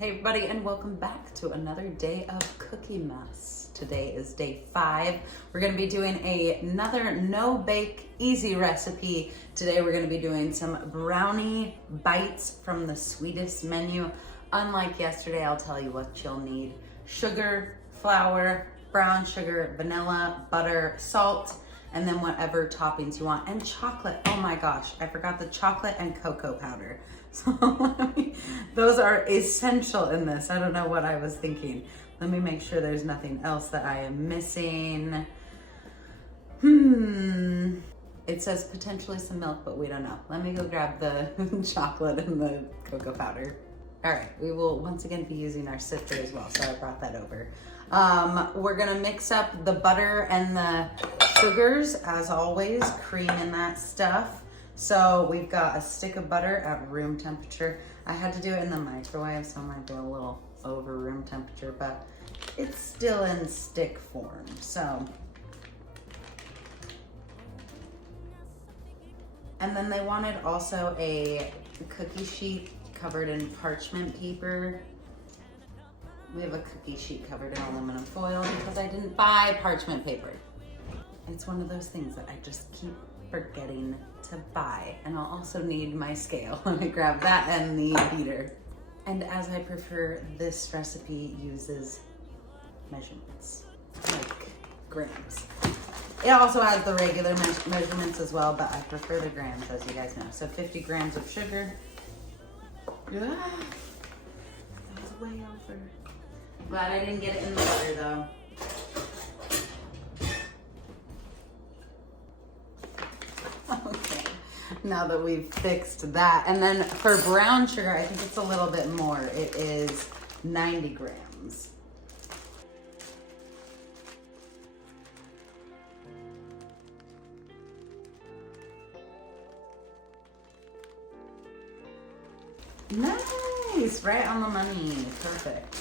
Hey everybody, and welcome back to another day of Cookiemas. Today is day 5. We're going to be doing another no-bake easy recipe. Today we're going to be doing some brownie bites from the sweetest menu. Unlike yesterday, I'll tell you what you'll need. Sugar, flour, brown sugar, vanilla, butter, salt, and then whatever toppings you want. And chocolate. Oh my gosh, I forgot the chocolate and cocoa powder. So those are essential in this. I don't know what I was thinking. Let me make sure there's nothing else that I am missing. It says potentially some milk, but we don't know. Let me go grab the chocolate and the cocoa powder. All right, we will once again be using our sifter as well, so I brought that over. We're gonna mix up the butter and the sugars, as always, cream in that stuff. So we've got a stick of butter at room temperature. I had to do it in the microwave, so I might be a little over room temperature, but it's still in stick form, so. And then they wanted also a cookie sheet covered in parchment paper. We have a cookie sheet covered in aluminum foil because I didn't buy parchment paper. It's one of those things that I just keep forgetting to buy. And I'll also need my scale. Let me grab that and the beater. And as I prefer, this recipe uses measurements, like grams. It also has the regular measurements as well, but I prefer the grams, as you guys know. So 50 grams of sugar. That was way over. Glad I didn't get it in the butter though. Okay, now that we've fixed that. And then for brown sugar, I think it's a little bit more. It is 90 grams. Nice, right on the money, perfect.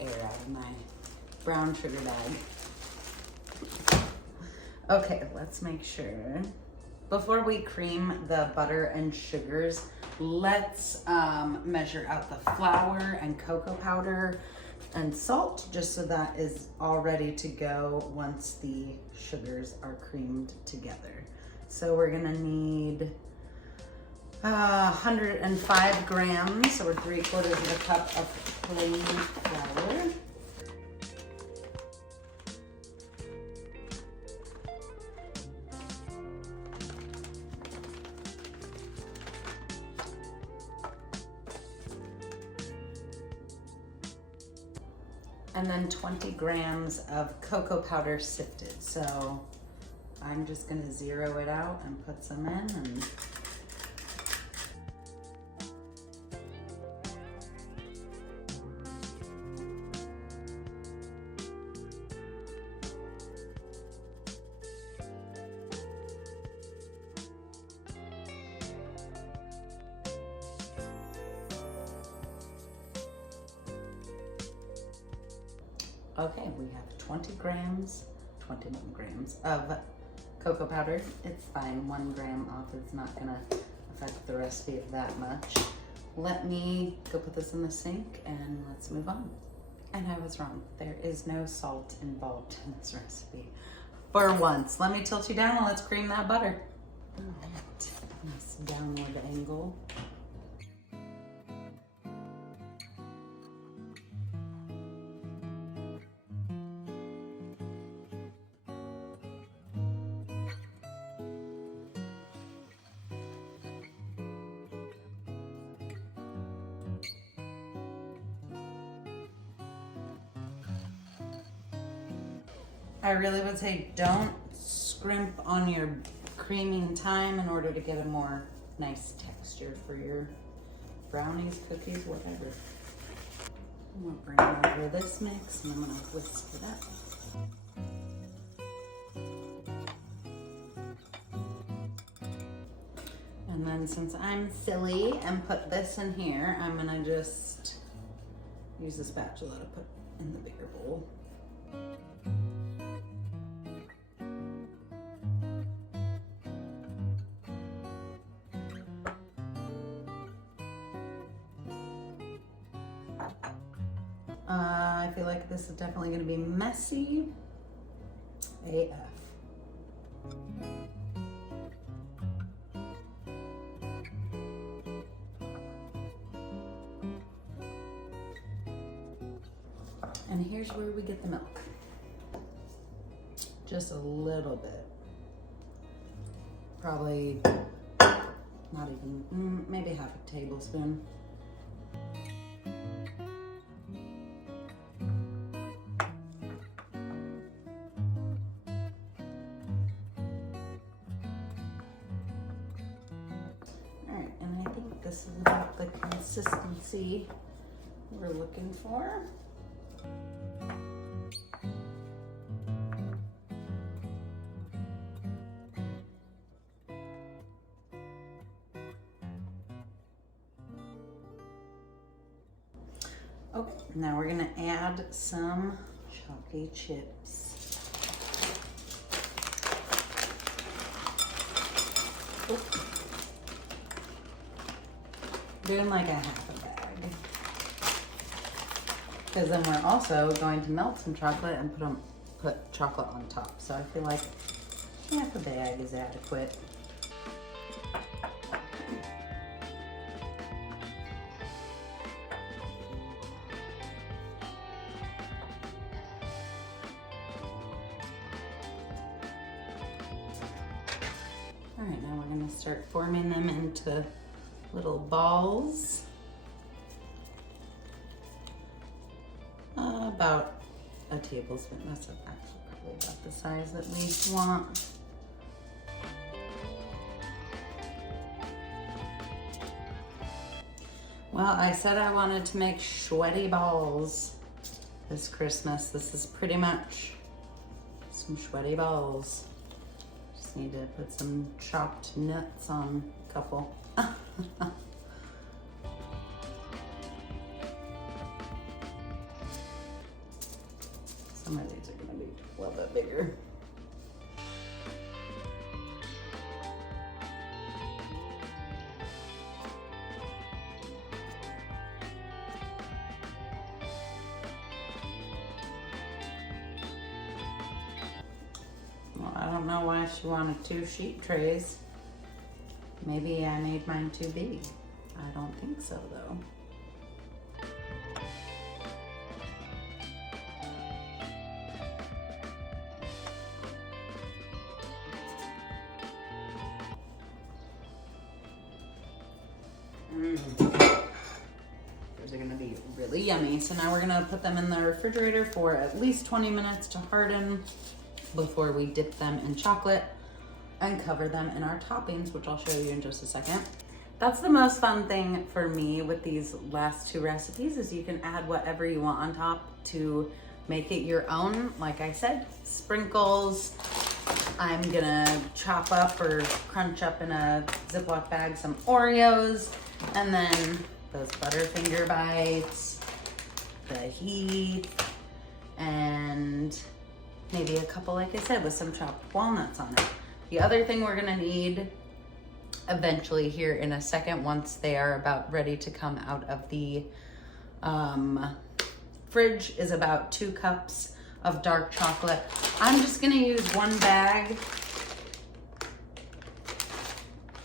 Air out of my brown sugar bag. Okay, let's make sure. Before we cream the butter and sugars, let's measure out the flour and cocoa powder and salt, just so that is all ready to go once the sugars are creamed together. So we're gonna need 105 grams, or 3/4 of a cup of plain flour. And then 20 grams of cocoa powder sifted. So I'm just gonna zero it out and put some in. And okay, we have 21 grams of cocoa powder. It's fine, 1 gram off is not gonna affect the recipe that much. Let me go put this in the sink and let's move on. And I was wrong, there is no salt involved in this recipe. For once, let me tilt you down and let's cream that butter. All right, nice downward angle. I really would say don't scrimp on your creaming time in order to get a more nice texture for your brownies, cookies, whatever. I'm gonna bring over this mix and I'm gonna whisk it up. And then since I'm silly and put this in here, I'm gonna just use the spatula to put in the bigger bowl. I feel like this is definitely gonna be messy AF. And here's where we get the milk. Just a little bit. Probably not even, maybe half a tablespoon. Alright, and I think this is about the consistency we're looking for. Okay, now we're gonna add some chalky chips. Oh. Doing like a half a bag. Because then we're also going to melt some chocolate and put chocolate on top. So I feel like half a bag is adequate. All right, now we're gonna start forming them into little balls. About a tablespoon. That's actually probably about the size that we want. Well, I said I wanted to make sweaty balls this Christmas. This is pretty much some sweaty balls. Just need to put some chopped nuts on a couple. Some of these are gonna be a little bit bigger. Well, I don't know why she wanted 2 sheet trays. Maybe I made mine too big. I don't think so though. Those are gonna be really yummy. So now we're gonna put them in the refrigerator for at least 20 minutes to harden before we dip them in chocolate and cover them in our toppings, which I'll show you in just a second. That's the most fun thing for me with these last 2 recipes is you can add whatever you want on top to make it your own. Like I said, sprinkles. I'm gonna chop up or crunch up in a Ziploc bag some Oreos, and then those Butterfinger bites, the Heath, and maybe a couple, like I said, with some chopped walnuts on it. The other thing we're gonna need eventually here in a second, once they are about ready to come out of the fridge, is about 2 cups of dark chocolate. I'm just gonna use 1 bag,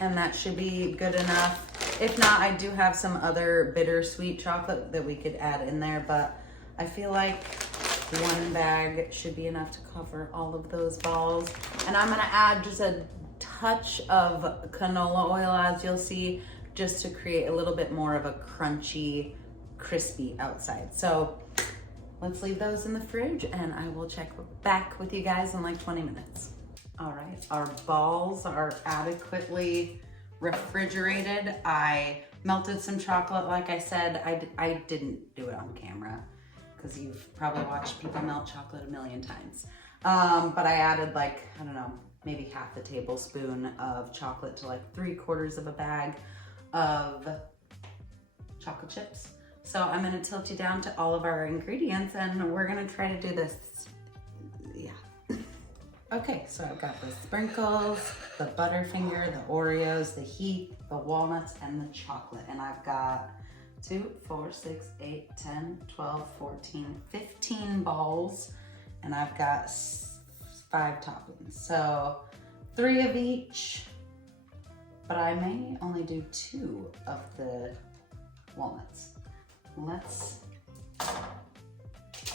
and that should be good enough. If not, I do have some other bittersweet chocolate that we could add in there, but I feel like 1 bag should be enough to cover all of those balls. And I'm gonna add just a touch of canola oil, as you'll see, just to create a little bit more of a crunchy, crispy outside. So let's leave those in the fridge and I will check back with you guys in like 20 minutes. All right, our balls are adequately refrigerated. I melted some chocolate, like I said. I didn't do it on camera because you've probably watched people melt chocolate a million times. But I added like, I don't know, maybe half a tablespoon of chocolate to like 3/4 of a bag of chocolate chips. So I'm gonna tilt you down to all of our ingredients and we're gonna try to do this. Yeah. Okay, so I've got the sprinkles, the Butterfinger, the Oreos, the Heath, the walnuts, and the chocolate. And I've got 2, 4, 6, 8, 10, 12, 14, 15 balls. And I've got 5 toppings. So 3 of each, but I may only do 2 of the walnuts.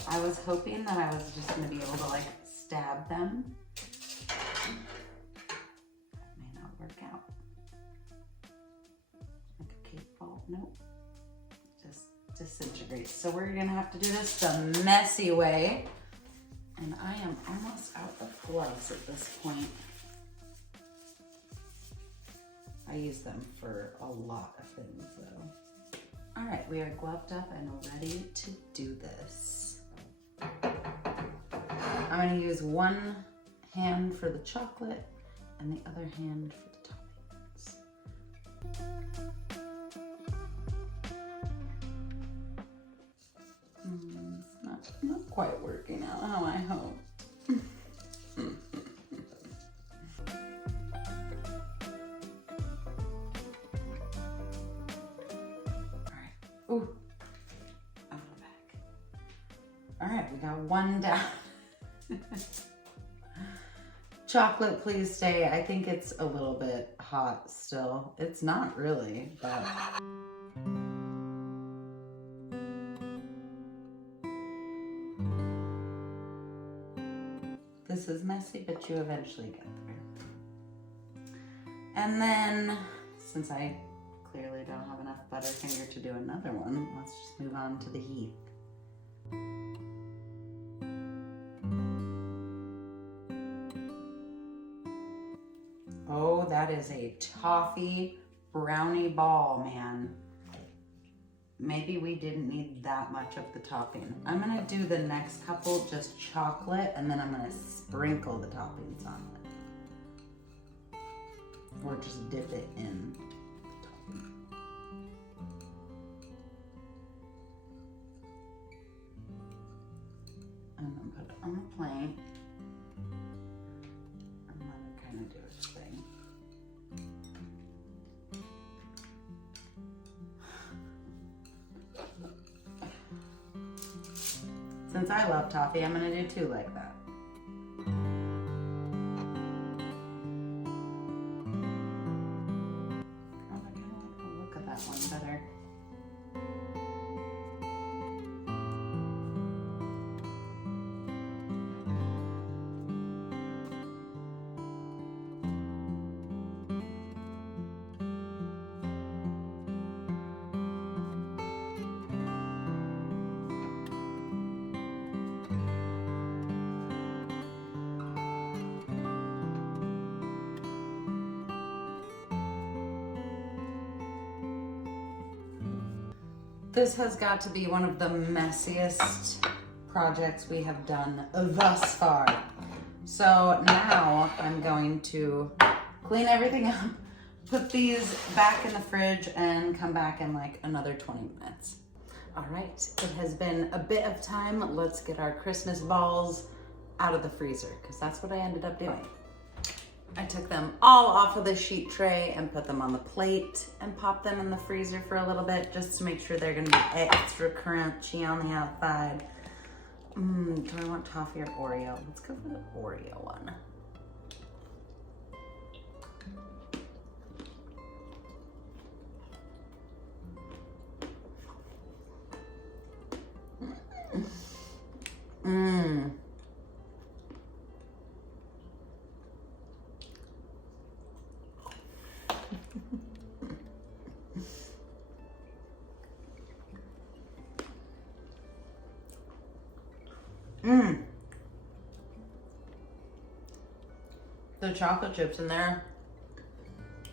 I was hoping that I was just gonna be able to like stab them. That may not work out. Like a cake ball, nope. Just disintegrates. So we're gonna have to do this the messy way. And I am almost out of gloves at this point. I use them for a lot of things though. All right, we are gloved up and ready to do this. I'm gonna use one hand for the chocolate and the other hand for the toppings. Not quite working out how I hope. Ooh, out of the bag. All right, we got one down. Chocolate, please stay. I think it's a little bit hot still. It's not really, but. This is messy, but you eventually get there. And then, since I clearly don't have enough Butterfinger to do another one, let's just move on to the heat. Oh, that is a toffee brownie ball, man. Maybe we didn't need that much of the topping. I'm gonna do the next couple just chocolate, and then I'm gonna sprinkle the toppings on it. Or just dip it in the topping. And then put it on the plate. And let it kind of do its thing. Since I love toffee, I'm gonna do 2 like that. Oh, I kind of like the look of that one better. This has got to be one of the messiest projects we have done thus far. So now I'm going to clean everything up, put these back in the fridge, and come back in like another 20 minutes. All right, it has been a bit of time. Let's get our Christmas balls out of the freezer, because that's what I ended up doing. I took them all off of the sheet tray and put them on the plate and popped them in the freezer for a little bit just to make sure they're gonna be extra crunchy on the outside. Do I want toffee or Oreo? Let's go for the Oreo one. The chocolate chips in there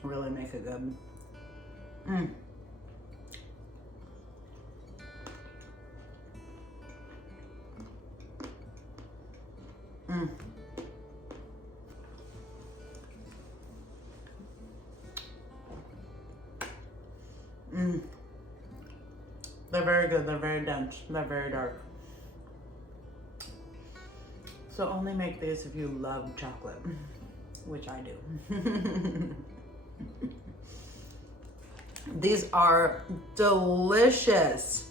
really make it good. They're very good, they're very dense, they're very dark. So only make these if you love chocolate, which I do. These are delicious.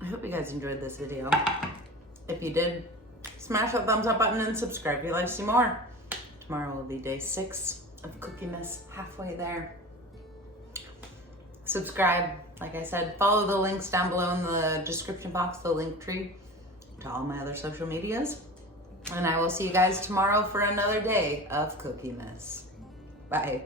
I hope you guys enjoyed this video. If you did, smash that thumbs up button and subscribe if you'd like to see more. Tomorrow will be day 6 of Cookiemas, halfway there. Subscribe, like I said, follow the links down below in the description box, the link tree to all my other social medias. And I will see you guys tomorrow for another day of Cookiemas. Bye.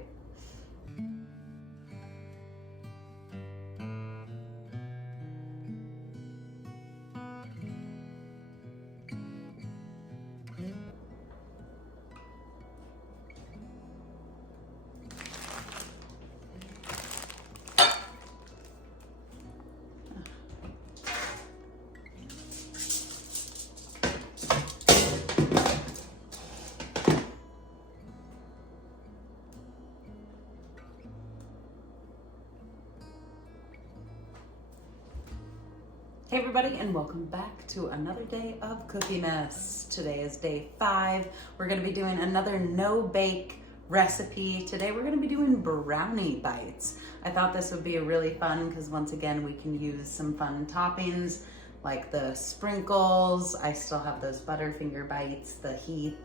Hey everybody, and welcome back to another day of Cookiemas. Today is day 5. We're gonna be doing another no-bake recipe. Today we're gonna be doing brownie bites. I thought this would be really fun because once again, we can use some fun toppings like the sprinkles. I still have those Butterfinger bites, the Heath,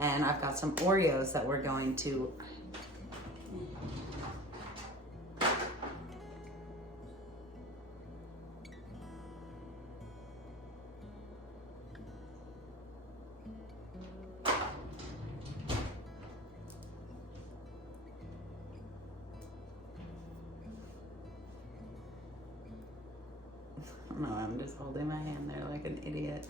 and I've got some Oreos that we're going to no, I'm just holding my hand there like an idiot.